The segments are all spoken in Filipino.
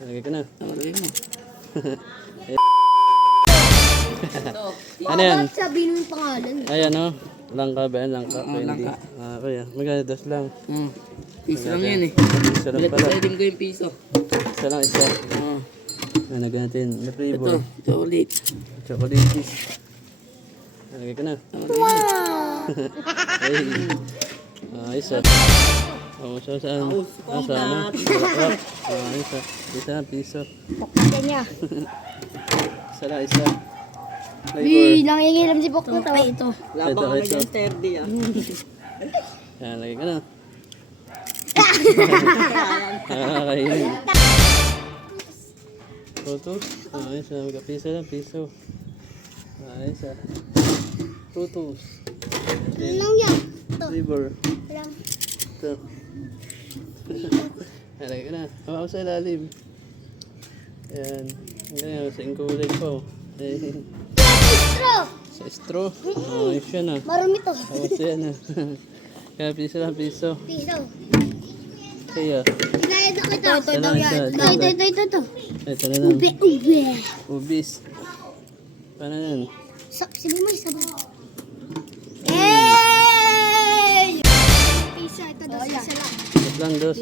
Lagay ko na. Lagay mo. Ano yan? Bakit sabihin mo yung pangalan? Ayan o. Langka ba yan? Langka. Oo, Candy. langka. Kaya. Magkano? Das lang. Piso lang yan eh. Isa lang pala. Pwede ko yung piso. Isa lang isa. Nalagyan natin. Na Ito, flavor. chocolate. Chocolate cheese. Lagay ko na. Ay. Isa. Oh, saan? Saan? Isa. Isa. Piso. Pakpakyan niya. Isa lang. Isa. Uy, nangingilam si Pokpok. Ito. Labang Ito, kami ito. dyan, sturdy ah. Yan, lagay ka na. Kakainin. Tutos. Isa. Magkapiso lang. Piso. Isa. Tutos. Anong yan? Ito. Flavor. Walang. Ito. Lagay ka na. Hawa ko sa ilalim. Ayan. Ayan. Sa kulay po. Straw. Sa straw. Oh, yun siya na. Marami to. Hawa sa yan na. Kaya piso lang. Piso. Piso. Kaya. Pinayad ako ito. Ito daw yan. Ito. Ito na lang. Ube. Ubis. Paano yan? Sabi mo isa ba? Hey! Piso. Ito daw isa lang. Ito lang dos.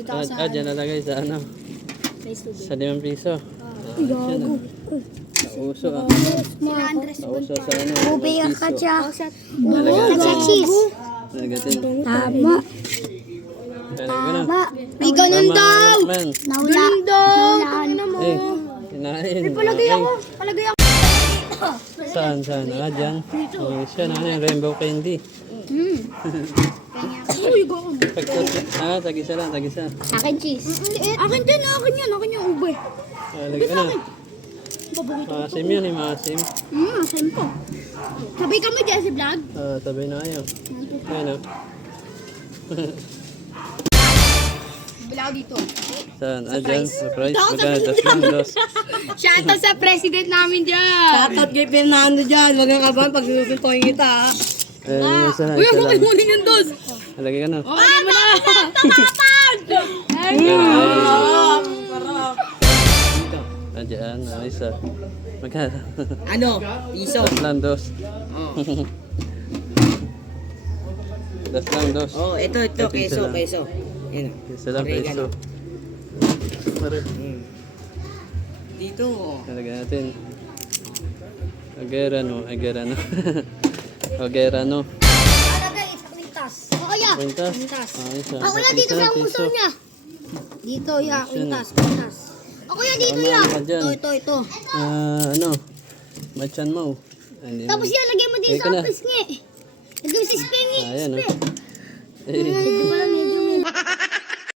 Dyan nalagay sa ano. Sa 5 piso. Gago. Sa uso ah. Andres. Sa uso sa ano. Ube ang katsa. Nalagay Katsa cheese. Nalagay. Tama. Nalagay ko na. May ganun daw. Man. Nawala. Nawala. Eh. Kinain. Palagay ako. Palagay ako. Saan? Dyan. Oh, siya na yung rainbow candy. Uy, gago. Tag-isa lang, tag-isa. Akin cheese. Akin din, akin yan. Akin yung ube. Lagay ko na. Maasim yan eh, maasim. Saan po? Sabay kami dyan si vlog. Sabay na kayo. Ayan o. Vlog dito. Saan? Dyan. Surprise. Magkano? Das lang, dos. Shoutout sa president namin dyan. Shoutout kay Fernando dyan. Huwag kang kabahan pag sinusuntoin kita ah. Ayan, isa lang, Uy, isa ako lang. kayo muling yung dos. Lagay ka na. Lagyan mo na. Tapapag! Dyan, isa. Magkano? Ano? Piso. Das lang, dos. Das lang, dos. Oh, ito, Piso lang. peso. Yan. Isa lang, peso. Mara. Dito. Lagyan natin. Agerano. Agerano. Ano guys, sa kwintas. Oo, ya. Kwintas. Kwintas. Isa. Ako yan, dito Isa sa lang, uso piso. niya. Dito, ya. Yan. Kwintas. Ako yan, dito, ya. Tama ka dyan. Ito. Ano? Machan mo. Tapos yan, lagyan mo din Ay, sa ka na. office nga. Lagyan mo sa spingy. Ayan o. Lagyan